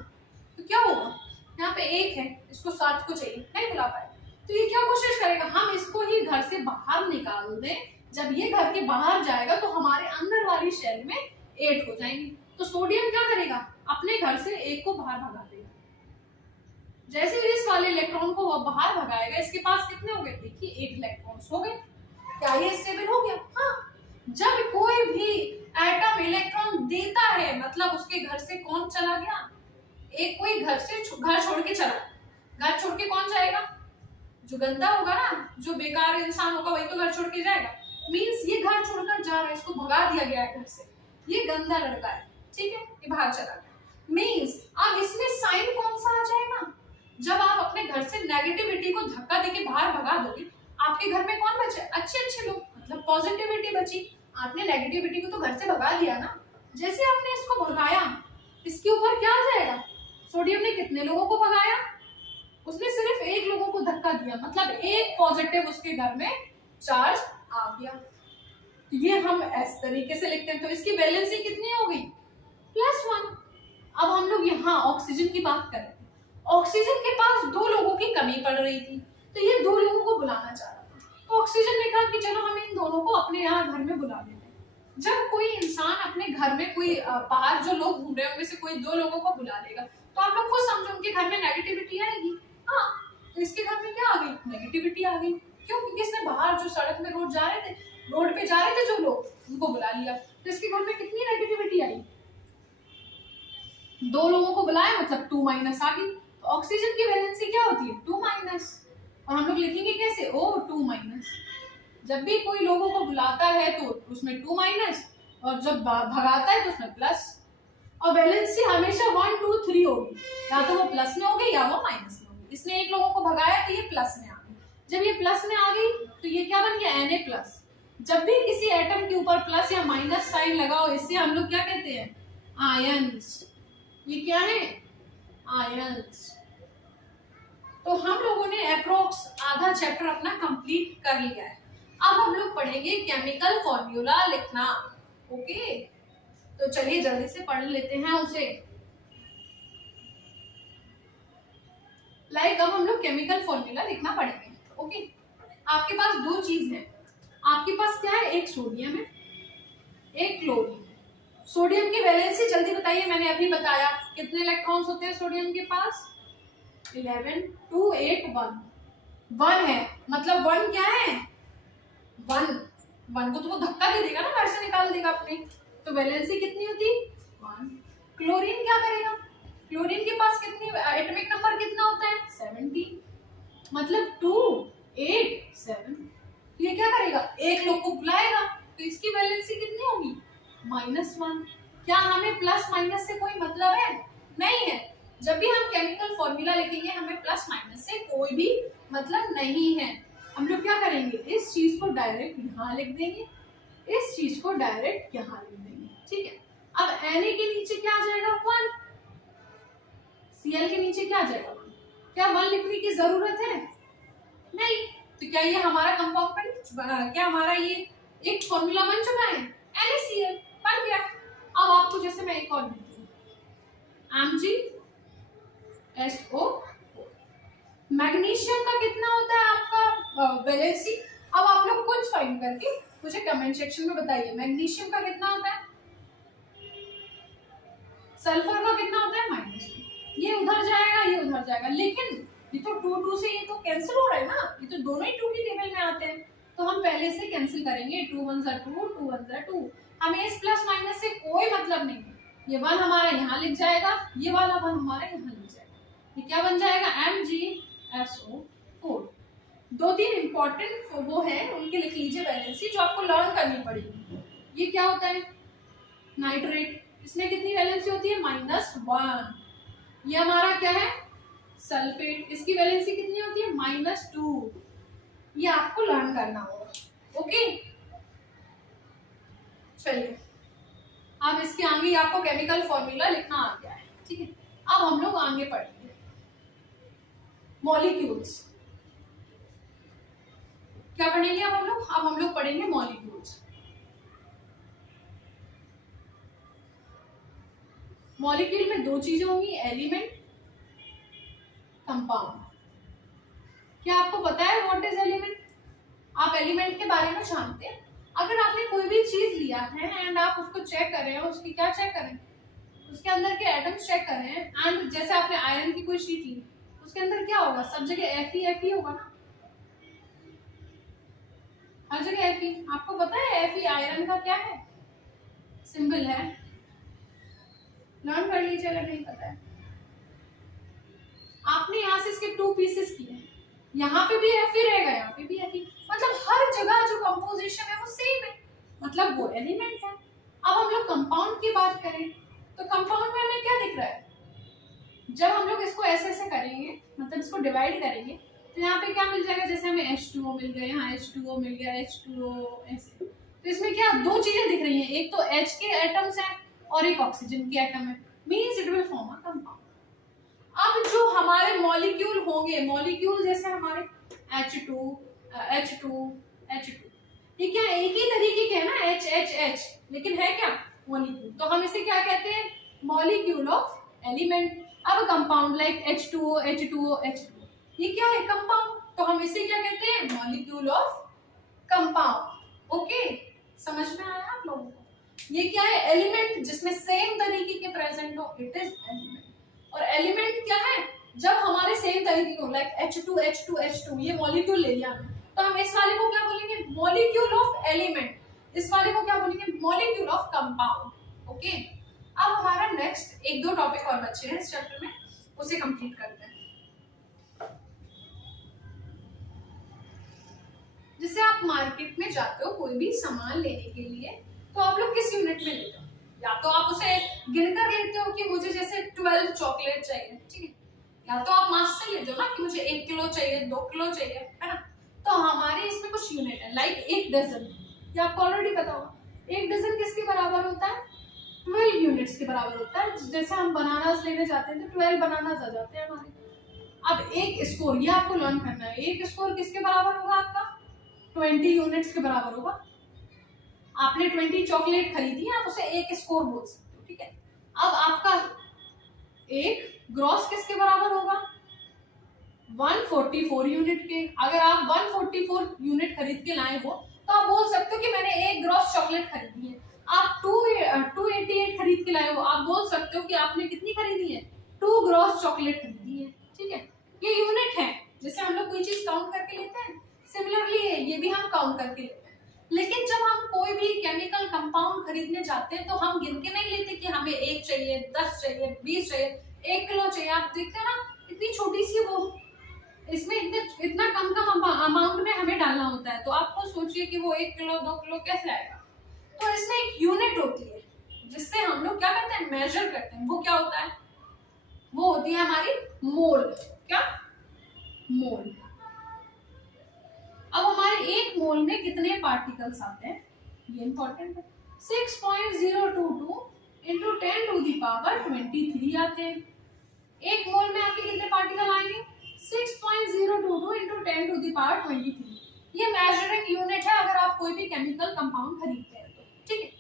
तो क्या होगा, यहाँ पे 1 है, इसको 7 को चाहिए, नहीं बुला पाएगा। तो ये क्या कोशिश करेगा, हम इसको ही घर से बाहर निकाल दें। जब ये घर के बाहर जाएगा तो हमारे अंदर वाली शेल में 8 हो जाएंगे। तो सोडियम क्या करेगा, अपने घर से 1 को बाहर भगा देगा। जैसे इस वाले इलेक्ट्रॉन को वो बाहर भगाएगा, इसके पास कितने हो गए, देखिए 8 इलेक्ट्रॉन्स हो गए। क्या ये स्टेबल हो गया? हाँ। जब कोई भी एटम इलेक्ट्रॉन देता है, मतलब उसके घर से कौन चला गया, एक कोई घर छोड़ के चला। घर छोड़ के कौन जाएगा, जो गंदा होगा ना, जो बेकार इंसान होगा वही तो घर छोड़ के जाएगा। मींस ये घर छोड़कर जा रहा है, इसको भगा दिया गया है घर से, ये गंदा लड़का है, ठीक है, ये बाहर चला गया। मींस अब इसमें साइन कौन सा आ जाएगा, जब आप अपने घर से नेगेटिविटी को धक्का देके बाहर भगा दोगे, आपके घर में कौन बचे, अच्छे लोग, मतलब पॉजिटिविटी बची। आपने नेगेटिविटी को तो घर से भगा दिया ना। जैसे आपने इसको भगाया, इसके ऊपर क्या आ जाएगा, सोडियम ने कितने लोगों को भगाया, उसने सिर्फ 1 लोगों को धक्का दिया, मतलब 1 पॉजिटिव उसके घर में चार्ज आ गया। तो ये हम इस तरीके से लिखते हैं। तो इसकी वैलेंसी कितनी हो गई, +1। अब हम लोग यहाँ ऑक्सीजन की बात करें। ऑक्सीजन के पास 2 लोगों की कमी पड़ रही थी, तो ये 2 लोगों को बुलाना चाह रहा था। तो ऑक्सीजन ने कहा कि चलो हम इन दोनों को अपने यहाँ घर में बुला लेते हैं। जब कोई इंसान अपने घर में, कोई बाहर जो लोग घूम रहे हैं उनमें से कोई 2 लोगों को बुला लेगा, तो आप लोग खुद समझो उनके घर में नेगेटिविटी आएगी। हाँ, तो इसके घर में क्या आ गई, नेगेटिविटी आ गई। क्यों? क्योंकि इसने बाहर जो सड़क में रोड पे जा रहे थे जो लोग, उनको बुला लिया, तो इसके घर में कितनी नेगेटिविटी आई? 2 लोगों को बुलाया मतलब 2 माइनस आ गई। तो ऑक्सीजन की वैलेंसी क्या होती है? 2 माइनस। और हम लोग लिखेंगे कैसे? O2 minus. जब भी कोई लोगों को बुलाता है तो उसमें 2 माइनस, और जब भगाता है तो उसमें प्लस। और वैलेंसी हमेशा 1 2 3 होगी, या तो वो प्लस में होगी या वो माइनस में होगी। इसने एक लोगों को भगाया तो ये प्लस में आ गई। जब ये प्लस में आ गई तो ये क्या बन गया? Na plus. जब भी किसी एटम के ऊपर प्लस या माइनस साइन लगाओ, इससे हम लोग क्या कहते हैं? आयंस। ये क्या है? आयंस। तो हम लोगों ने अप्रोक्स आधा चैप्टर अपना कंप्लीट कर लिया है। अब हम लोग पढ़ेंगे केमिकल फॉर्मूला लिखना। ओके, तो चलिए जल्दी से पढ़ लेते हैं उसे। अब हम लोग केमिकल फॉर्मूला लिखना पड़ेंगे। ओके, आपके पास 2 चीज है। आपके पास क्या है? एक सोडियम है, एक क्लोरीन है। सोडियम की वैलेंसी जल्दी बताइए। मैंने अभी बताया कितने इलेक्ट्रॉन्स होते हैं सोडियम के पास? 11 2 8 1 है। मतलब 1 क्या है? 1 को तो वो धक्का दे देगा ना, घर से निकाल देगा अपने। तो वैलेंसी कितनी होती? 1। क्लोरीन क्या करेगा? क्लोरीन के पास कितनी एटॉमिक नंबर कितना होता है? 17। मतलब 2 8 7। ये क्या करेगा? एक लोग को बुलाएगा, तो इसकी वैलेंसी कितनी होगी? -1। क्या हमें प्लस माइनस से कोई मतलब है? नहीं है। जब भी हम केमिकल फॉर्मूला लिखेंगे हमें प्लस माइनस से कोई भी मतलब नहीं है। हम लोग क्या करेंगे? इस चीज को डायरेक्ट यहाँ लिख देंगे, इस चीज को डायरेक्ट यहाँ लिख देंगे। ठीक है। अब Na के नीचे क्या आ जाएगा? 1। Cl के नीचे क्या आ जाएगा? 1। क्या 1 लिखने की जरूरत है? नहीं। तो क्या ये हमारा कंपाउंड क्या हमारा ये एक फॉर्मूला बन चुका है? NaCl बन गया। अब आपको जैसे मैं एक और लिखती हूँ, MgSO। मैग्नीशियम का कितना होता है आपका वैलेंसी? अब आप लोग कुछ फाइंड करके मुझे कमेंट सेक्शन में बताइए। मैग्नीशियम का कितना होता है? सल्फर का कितना होता है? -2। ये उधर जाएगा, ये उधर जाएगा, लेकिन ये तो 2 2 से ये तो कैंसिल हो रहा है ना, ये तो दोनों ही 2 की टेबल में आते हैं। तो हम पहले से कैंसिल करेंगे। 2 1 2 2 1 2। हमें इस प्लस माइनस से कोई मतलब नहीं है। ये 1 हमारा यहाँ लिख जाएगा, ये वाला 1 हमारा यहाँ लिख जाएगा। ये क्या बन जाएगा? MgSO4। 2-3 इंपॉर्टेंट वो है, उनके लिख लीजिए वैलेंसी, जो आपको लर्न करनी पड़ेगी। ये क्या होता है? नाइट्रेट। इसमें कितनी वैलेंसी होती है? -1। ये हमारा क्या है? सल्फेट। इसकी वैलेंसी कितनी होती है? -2। ये आपको लर्न करना होगा। ओके, चलिए अब इसके आगे आपको केमिकल फॉर्मूला लिखना आ गया है। ठीक है। अब हम लोग आगे पढ़ेंगे मॉलिक्यूल्स। क्या पढ़ेंगे अब हम लोग? अब हम लोग पढ़ेंगे मॉलिक्यूल्स। मॉलिक्यूल में 2 चीजें होंगी, एलिमेंट, कंपाउंड। क्या आपको पता है व्हाट इज एलिमेंट? आप एलिमेंट के बारे में जानते हैं? अगर आपने कोई भी चीज लिया है एंड आप उसको चेक कर रहे हैं, उसकी क्या चेक करें? उसके अंदर के एटम्स चेक कर रहे हैं। एंड जैसे आपने आयरन की कोई शीट ली, उसके अंदर क्या होगा? सब जगह Fe होगा ना, हर जगह Fe। आपको पता है Fe आयरन का क्या है? सिंबल है। लर्न कर लीजिए अगर नहीं पता है। आपने यहाँ से इसके 2 पीसेस किए, यहाँ पे भी Fe रहेगा, यहाँ पे भी Fe। मतलब हर जगह जो कंपोजिशन है वो सेम है, मतलब वो एलिमेंट है। अब हम लोग कंपाउंड की बात करें तो कंपाउंड में हमें क्या दिख रहा है? जब हम लोग इसको ऐसे ऐसे करेंगे, मतलब इसको डिवाइड करेंगे, तो यहाँ पे क्या मिल जाएगा? जैसे हमें H2O मिल गया, यहाँ H2O मिल गया, H2O ऐसे। तो इसमें क्या 2 चीजें दिख रही हैं, एक तो H के एटम्स हैं और एक ऑक्सीजन के एटम है। Means it will form a compound. अब जो हमारे मॉलिक्यूल होंगे, मॉलिक्यूल जैसे हमारे H2 ये क्या एक ही तरीके के है ना, H, लेकिन है क्या? मॉलिक्यूल। तो हम इसे क्या कहते हैं? Molecule of element. अब कंपाउंड लाइक H2O, ये क्या है? कंपाउंड। तो हम इसे क्या कहते हैं? Molecule of compound. ओके, समझ में आया आप लोगों को? ये क्या है? एलिमेंट जिसमें सेम तरीके के प्रेजेंट हो, इट इज एलिमेंट। और एलिमेंट क्या है? जब हमारे सेम तरीके को, लाइक H2 ये मॉलिक्यूल ले लिया हमने, तो हम इस वाले को क्या बोलेंगे, मॉलिक्यूल ऑफ एलिमेंट, इस वाले को क्या बोलेंगे, मॉलिक्यूल ऑफ कंपाउंड। ओके, अब हमारा नेक्स्ट एक दो टॉपिक और बचे हैं इस चैप्टर में, उसे कंप्लीट करते हैं। जैसे आप मार्केट में जाते हो कोई भी सामान लेने के लिए, तो आप लोग किस यूनिट में लेते हो, या तो आप उसे गिनकर लेते हो कि मुझे जैसे 12 चॉकलेट चाहिए, ठीक है, या तो आप मास से लेते हो ना कि मुझे 1 किलो चाहिए, 2 किलो चाहिए, है ना। तो हमारे इसमें कुछ यूनिट है, लाइक 1 डजन, ये आपको ऑलरेडी पता होगा। 1 डजन किसके बराबर होता है, 12 यूनिट्स के बराबर होता है। जैसे हम बनानास लेने जाते हैं तो 12 बनानास आ जाते हैं हमारे। अब एक स्कोर, ये आपको लर्न करना है, एक स्कोर किसके बराबर होगा, आपका 20 यूनिट्स के बराबर होगा। आपने 20 चॉकलेट खरीदी, आप उसे एक स्कोर बोल सकते हो, ठीक है। अब आपका एक ग्रॉस किसके बराबर होगा, 144 यूनिट के। अगर आप 144 यूनिट खरीद के लाए हो तो आप बोल सकते हो कि मैंने एक ग्रॉस चॉकलेट खरीदी है। आप 288 खरीद के लाए हो, आप बोल सकते हो कि आपने कितनी खरीदी है, 2 ग्रॉस चॉकलेट खरीदी है, ठीक है। ये यूनिट है, जैसे हम लोग कोई चीज काउंट करके लेते हैं, सिमिलरली ये भी हम काउंट करके लेते हैं। लेकिन जब हम कोई भी केमिकल कंपाउंड खरीदने जाते हैं तो हम गिन के नहीं लेते कि हमें 1 चाहिए, 10 चाहिए, 20 चाहिए, 1 किलो चाहिए। आप देखते हैं ना, इतनी छोटी सी वो, इसमें इतना कम अमाउंट में हमें डालना होता है। तो आप खुद सोचिए कि वो 1 किलो 2 किलो कैसे आएगा। तो इसमें एक यूनिट होती है जिससे हम लोग क्या करते हैं, मेजर करते हैं। वो क्या होता है, वो होती है हमारी मोल। क्या, मोल। अब हमारे एक मोल में कितने पार्टिकल्स आते हैं, ये इंपॉर्टेंट है। 6.022 इंटू 10 टू दी पावर 23 आते हैं। एक मोल में आपके कितने पार्टिकल आएंगे, 6.022 इंटू 10 टू दी पावर 23। ये मेजरिंग यूनिट है अगर आप कोई भी केमिकल कंपाउंड खरीदते हैं तो, ठीक है।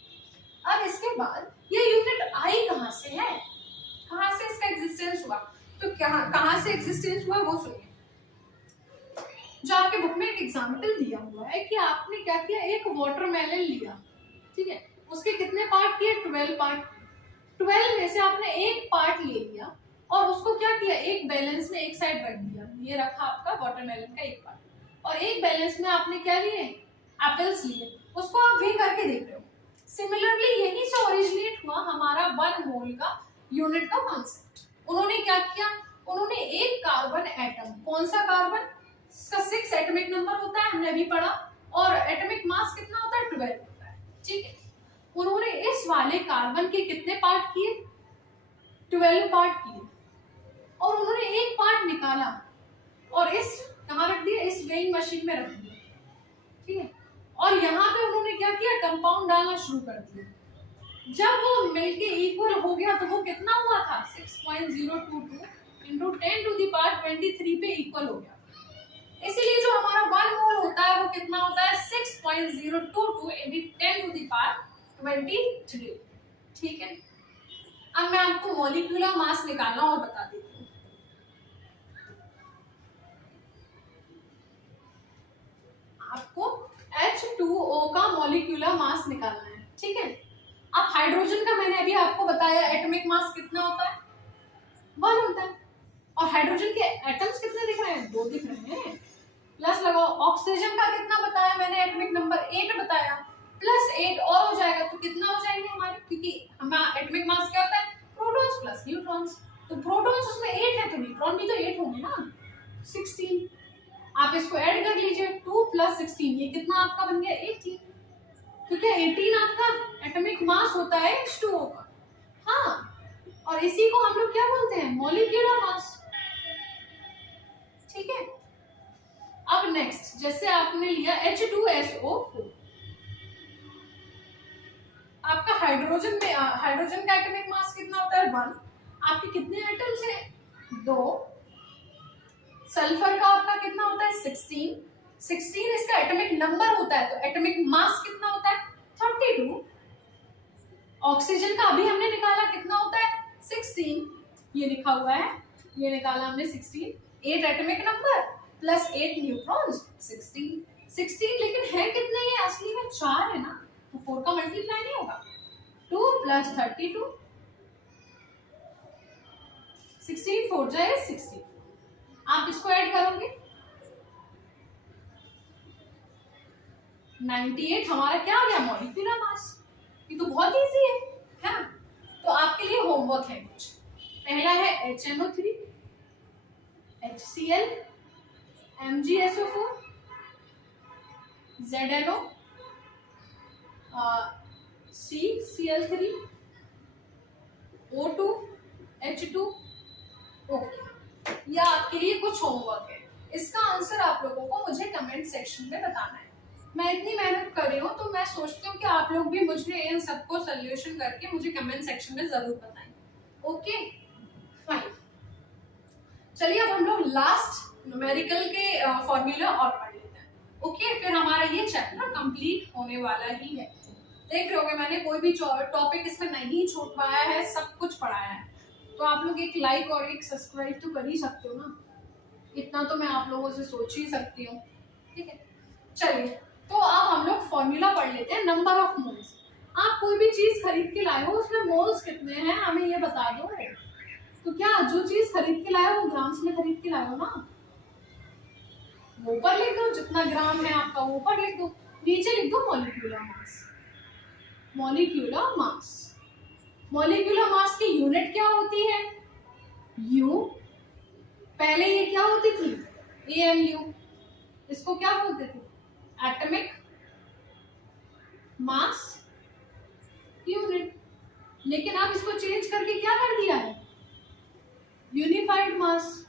अब इसके बाद ये यूनिट आई कहां से है, कहां से इसका एग्जिस्टेंस हुआ, तो कहां से एग्जिस्टेंस हुआ वो सुनिए। जो आपके बुक में एक एग्जाम्पल दिया हुआ है कि आपने क्या किया, एक वाटरमेलन लिया, ठीक है, उसके कितने पार्ट किए, 12 पार्ट। 12 में से आपने एक पार्ट ले लिया और उसको क्या किया, एक बैलेंस में एक साइड रख दिया। ये रखा आपका वाटरमेलन का एक पार्ट, और एक बैलेंस में आपने क्या लिए, एप्पल्स लिए, उसको आप वे करके देख रहे हो। सिमिलरली यहीं से ओरिजिनेट हुआ हमारा 1 मोल का यूनिट का कॉन्सेप्ट। उन्होंने क्या किया, उन्होंने एक कार्बन एटम, कौन सा कार्बन, इसका 6 एटॉमिक नंबर होता है, हमने अभी पढ़ा, और एटॉमिक मास कितना होता है, 12 होता है, ठीक है। उन्होंने इस वाले कार्बन के कितने पार्ट किए, 12 पार्ट किए, और उन्होंने एक पार्ट निकाला और इस कहाँ रख दिया, इस वेइंग मशीन में रख दिया, ठीक है। और यहाँ पे उन्होंने क्या किया, कंपाउंड डालना शुरू कर दिया। जब वो मिलके इक्वल हो गया तो वो कितना हुआ था, 6.022 इंटू 10 टू दी पावर 23 पे इक्वल हो गया। इसीलिए जो हमारा 1 मोल होता है वो कितना होता है, 6.022 इंटू 10 टू दी पावर 23, ठीक है। अब मैं आपको मॉलिक्यूलर मास निकालना और बता देती हूँ। आपको H2O का मॉलिक्यूलर मास निकालना है, ठीक है। अब हाइड्रोजन का मैंने अभी आपको बताया एटॉमिक मास कितना होता है, 1 होता है, और हाइड्रोजन के एटम्स कितने दिख रहे हैं, 2 दिख रहे हैं, प्लस लगाओ। ऑक्सीजन का कितना बताया मैंने, एटॉमिक नंबर 8 बताया, प्लस 8 और हो जाएगा तो कितना हो जाएंगे हमारे, क्योंकि हमारा एटॉमिक मास क्या होता है, प्रोटॉन्स प्लस न्यूट्रॉन्स। तो प्रोटॉन्स उसमें 8 है तो न्यूट्रॉन भी तो 8 होंगे ना, 16। आप इसको ऐड कर लीजिए, 2 प्लस 16, ये कितना आपका बन गया, 18। क्योंकि 18 आपका एटॉमिक मास होता है H2O का, हाँ, और इसी को हम लोग क्या बोलते हैं, मॉलिक्यूलर मास, ठीक है। अब नेक्स्ट, जैसे आपने लिया H2SO4, आपका हाइड्रोजन में, हाइड्रोजन का एटॉमिक मास कितना होता है, 1। आपके कितने एटम्स हैं, 2। सल्फर का आपका कितना होता है, 16 इसका एटॉमिक नंबर होता है, तो एटॉमिक मास कितना होता है, 32। ऑक्सीजन का अभी हमने निकाला, कितना होता है, 16, ये लिखा हुआ है, ये निकाला हमने 16, 8 एटॉमिक नंबर प्लस 8 न्यूट्रॉन्स, 16, लेकिन है कितने, ये असली में 4 है ना, तो 4 का मल्टीप्लाई नहीं होगा, 2 प्लस 32, 16 4 जाए 64। आप इसको ऐड करोगे 98 हमारा क्या आ गया, मॉलिक्यूलर मास। ये तो बहुत इजी है ना। तो आपके लिए होमवर्क है कुछ। पहला है HNO3, HCl, MgSO4, ZNO, CCl3, O2, H2। Okay, ये आपके लिए कुछ होमवर्क है। इसका आंसर आप लोगों को मुझे कमेंट सेक्शन में बताना है। मैं इतनी मेहनत कर रही हूँ तो मैं सोचती हूँ कि आप लोग भी मुझे इन सबको सोल्यूशन करके मुझे कमेंट सेक्शन में जरूर बताएं। ओके फाइन, चलिए अब हम लोग लास्ट न्यूमेरिकल के फॉर्मूला और पढ़ लेते हैं। ओके, फिर हमारा ये चैप्टर कंप्लीट होने वाला ही है। देख रहे होगे मैंने कोई भी टॉपिक इसमें नहीं छूटवाया है, सब कुछ पढ़ाया है। तो आप लोग एक लाइक और एक सब्सक्राइब तो कर ही सकते हो ना, इतना तो मैं आप लोगों से सोच ही सकती हूँ। ठीक है, चलिए तो अब हम लोग फॉर्मूला पढ़ लेते हैं। Number of moles. आप कोई भी चीज खरीद के लाए हो उसमें मोल्स कितने हैं हमें ये बता दो। तो क्या जो चीज खरीद के लाए हो वो ग्राम्स में खरीद के लाए हो ना, वो ऊपर लिख दो, जितना ग्राम है आपका वो ऊपर लिख दो, नीचे लिख दो molecular mass. Molecular mass, molecular mass की यूनिट क्या होती है, यू। पहले ये क्या होती थी, AMU। इसको क्या बोलते थे, एटॉमिक मास यूनिट। लेकिन अब इसको चेंज करके क्या कर दिया है, यूनिफाइड मास।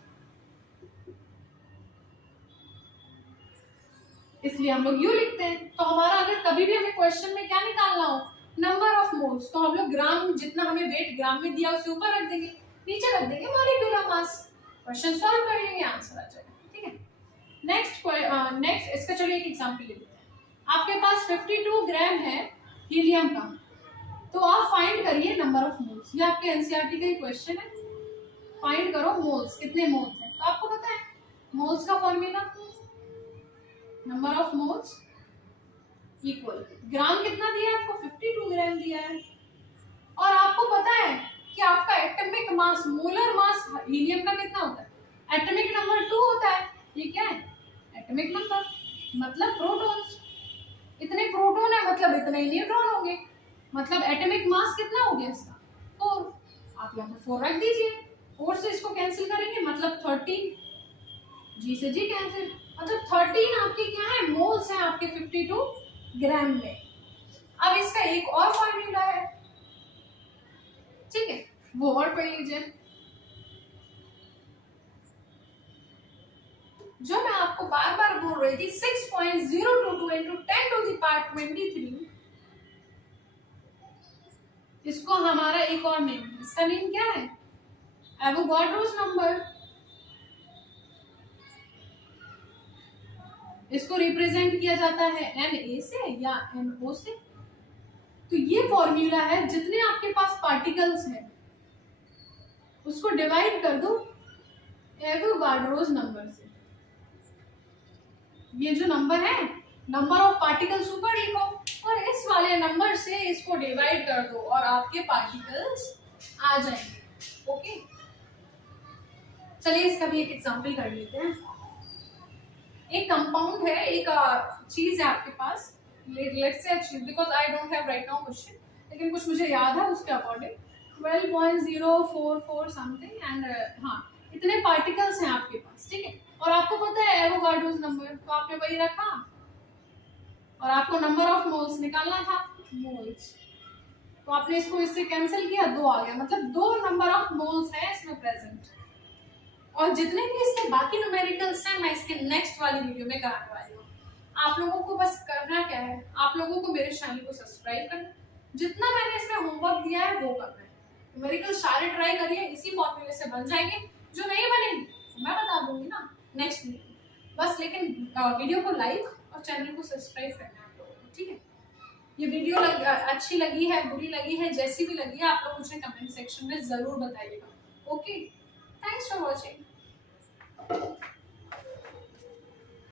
इसलिए हम लोग यू लिखते हैं। तो हमारा अगर कभी भी हमें क्वेश्चन में क्या निकालना हो, नंबर ऑफ मोल्स, तो हम लोग ग्राम, जितना हमें वेट ग्राम में दिया उसे ऊपर रख देंगे, नीचे रख देंगे मॉलिक्यूलर मास। क्वेश्चन सॉल्व कर लेंगे, आंसर आ जाएगा। ठीक है, नेक्स्ट इसका चलिए एक एग्जांपल ले लेते हैं। आपके पास 52 ग्राम है हीलियम का, तो आप फाइंड करिए नंबर ऑफ मोल्स। ये आपके एनसीईआरटी का ही क्वेश्चन है, फाइंड करो मोल्स, कितने मोल्स हैं। तो आपको पता है मोल्स का formula, number of moles equal gram कितना दिया है आपको, 52 ग्राम दिया है। और आपको पता है कि आपका atomic mass, molar mass helium का कितना होता है, एटॉमिक नंबर 2 होता है। ये क्या है, एटॉमिक नंबर, मतलब प्रोटॉन्स। इतने प्रोटॉन है मतलब इतने ही न्यूट्रॉन होंगे, मतलब एटॉमिक मास कितना हो गया इसका, 4। आप यहाँ पे 4 रख दीजिए, 4 से इसको कैंसिल करेंगे मतलब 13, जी से जी कैंसिल, मतलब 13 आपके क्या है, मोल्स हैं आपके 52 ग्राम में। अब इसका एक और फॉर्मूला है, ठीक है, वो और पढ़ लीजिए। जो मैं आपको बार बार बोल रही थी, 6.022 into 10 to the power 23, इसको हमारा एक और नेम है, इसका नेम क्या है, एवोगाड्रोस नंबर। इसको रिप्रेजेंट किया जाता है Na से या NO से। तो ये फॉर्मूला है, जितने आपके पास पार्टिकल्स हैं उसको डिवाइड कर दो एवोगाड्रोस नंबर से। ये जो नंबर है, नंबर ऑफ पार्टिकल्स ऊपर लिखो और इस वाले नंबर से इसको डिवाइड कर दो और आपके पार्टिकल्स आ जाएंगे। ओके, चलिए इसका भी एक एग्जांपल कर लेते हैं। एक कंपाउंड है, एक चीज है आपके पास, let's say, because I don't have right now question, लेकिन कुछ मुझे याद है उसके अकॉर्डिंग 12.044 समथिंग एंड हाँ, इतने पार्टिकल्स हैं आपके पास। ठीक है, और आपको पता है एवोगाड्रोस नंबर, तो आपने वही रखा और आपको नंबर ऑफ मोल्स निकालना था, मोल्स। तो आपने इसको इससे कैंसिल किया, 2 आ गया, मतलब 2 नंबर ऑफ मोल्स है इसमें प्रेजेंट। और जितने भी इसके बाकी न्यूमेरिकल्स हैं मैं इसके नेक्स्ट वाली वीडियो में कराने वाली हूँ। आप लोगों को बस करना क्या है, आप लोगों को मेरे चैनल को सब्सक्राइब करना, जितना मैंने इसमें होमवर्क दिया है वो करना है। न्यूमेरिकल सारे ट्राई करिए, इसी फॉर्मूले से बन जाएंगे। जो नहीं बनेंगे मैं बता दूंगी ना नेक्स्ट वीडियो, बस लेकिन वीडियो को लाइक और चैनल को सब्सक्राइब करना है आप लोगों को। ठीक है, ये वीडियो अच्छी लगी है, बुरी लगी है, जैसी भी लगी है आप लोग मुझे कमेंट सेक्शन में जरूर बताइएगा। Okay, thanks for watching.